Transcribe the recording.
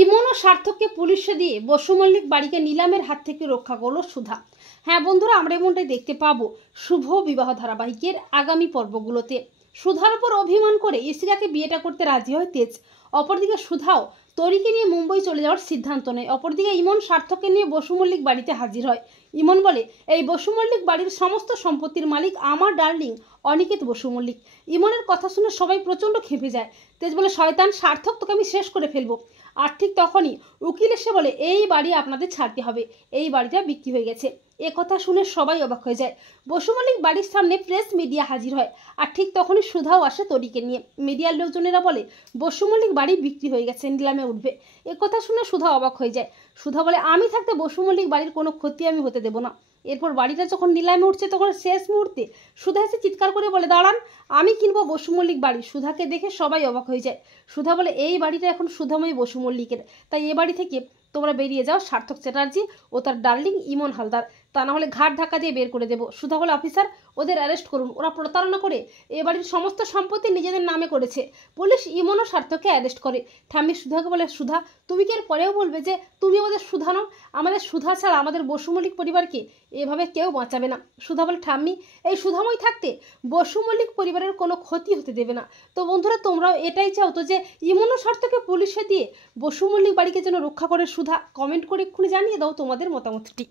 ইমন ও সার্থককে পুলিশে দিয়ে বসু মল্লিক বাড়িকে নিলামের হাত থেকে রক্ষা করলো সুধা। হ্যাঁ বন্ধুরা, আমরা এমনটাই দেখতে পাবো শুভ বিবাহ ধারাবাহিকের আগামী পর্বগুলোতে। সুধার উপর অভিমান করে ইসিরাকে বিয়েটা করতে রাজি হয় তেজ। অপরদিকে সুধাও তরিকে নিয়ে মুম্বই চলে যাওয়ার সিদ্ধান্ত নেয়। অপরদিকে ইমন সার্থককে নিয়ে বসু মল্লিক বাড়িতে হাজির হয়। ইমন বলে, এই বসু মল্লিক বাড়ির সমস্ত সম্পত্তির মালিক আমার ডার্লিং অনিকেত বসু মল্লিক। ইমনের কথা শুনে সবাই প্রচণ্ড খেপে যায়। তেজ বলে, শয়তান সার্থক, তোকে আমি শেষ করে ফেলবো। আর ঠিক তখনই উকিল এসে বলে, এই বাড়ি আপনাদের ছাড়তে হবে, এই বাড়িটা বিক্রি হয়ে গেছে। এ কথা শুনে সবাই অবাক হয়ে যায়। বসু মল্লিক বাড়ির সামনে প্রেস মিডিয়া হাজির হয়। আর ঠিক তখনই সুধাও আসে তরিকে নিয়ে। মিডিয়ার লোকজনেরা বলে, বসু মল্লিক বাড়ি বিক্রি হয়ে গেছে, নিলামে উঠবে। এ কথা শুনে সুধা অবাক হয়ে যায়। সুধা বলে, আমি থাকতে বসু মল্লিক বাড়ির কোনো ক্ষতি আমি হতে দেবো না। এরপর বাড়িটা যখন নিলামে উঠছে তখন শেষ মুহূর্তে সুধা এসে চিৎকার করে বলে, দাঁড়ান, আমি কিনবো বসু মল্লিক বাড়ি। সুধাকে দেখে সবাই অবাক হয়ে যায়। সুধা বলে, এই বাড়িটা এখন সুধাময়ী বসু মল্লিকের, তাই এ বাড়ি থেকে তোমরা বেরিয়ে যাও, সার্থক চ্যাটার্জি ও তার ডার্লিং ইমন হালদার, তা না হলে ঘাট ধাক্কা দিয়ে বের করে দেবো। সুধা বলে, অফিসার, ওদের অ্যারেস্ট করুন, ওরা প্রতারণা করে এ বাড়ির সমস্ত সম্পত্তি নিজেদের নামে করেছে। পুলিশ ইমন ও সার্থককে অ্যারেস্ট করে। ঠাম্মি সুধাকে বলে, সুধা, তুমি কি এর পরেও বলবে যে তুমি আমাদের সুধা নও? আমাদের সুধা ছাড়া আমাদের বসু মল্লিক পরিবারকে এভাবে কেউ বাঁচাবে না। সুধা বলে, ঠাম্মি, এই সুধাময় থাকতে বসু মল্লিক পরিবারের কোনো ক্ষতি হতে দেবে না। তো বন্ধুরা, তোমরাও এটাই চাও তো যে ইমন ও সার্থককে পুলিশে দিয়ে বসু মল্লিক বাড়িকে যেন রক্ষা করে সুধা? কমেন্ট করে এক্ষুনি জানিয়ে দাও তোমাদের মতামতটি।